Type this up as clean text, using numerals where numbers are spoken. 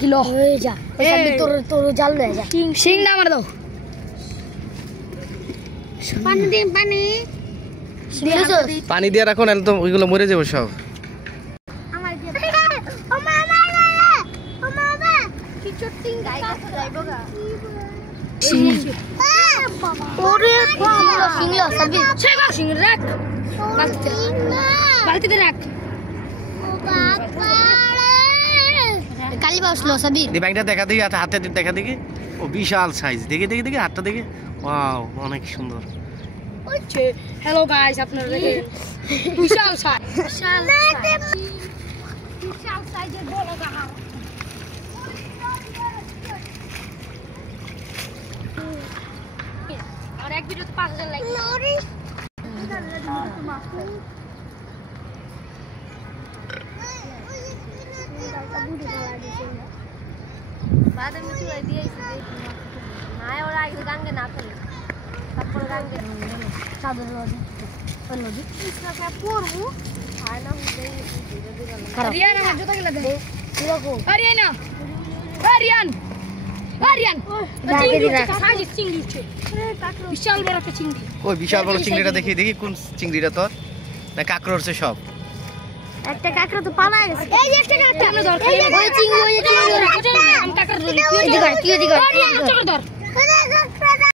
kilo हो जा सभी तोर जाल ले जा सिंग ना मार दो पानी দিয়ে রাখো না তো ওইগুলো মরে যাবে সব আমার দিয়ে ও মামা কি চটিং গাই যাইবো গা ওরে সিংলা সবই সিং রাখ বালতিতে রাখ ও বাবা কালি বাসলো সবই দি ব্যাংকটা দেখা দিই হাতে দেখা দিই ও বিশাল সাইজ দেখে হাতটা দেখে ওয়াও অনেক সুন্দর ওকে হ্যালো গাইস আপনারা দেখেন বিশাল সাইজ বিশাল সাইজের বড় গাহা আর এক ভিডিওতে 5000 লাইক নরি बाद में चुरा दिया इसे देख ना और आगे गांगे ना कर तपर गांगे चादर लो जी इसका क्या पोरबू खाना हुई हरियाणा में जोता के दे को हरियान साइज चिंगड़ी छे विशाल बड़ा पे चिंगड़ी ওই বিশাল বড় চিংড়িটা দেখি কোন চিংড়িটা তোর না কাকড় হচ্ছে সব একটা কাকড়া তো পালা গেছে এই যে একটা কাকড়া আমরা ধর ওই চিংড়ি ওই চিংড়ি কাকড়া ধরি কি দিগা ধর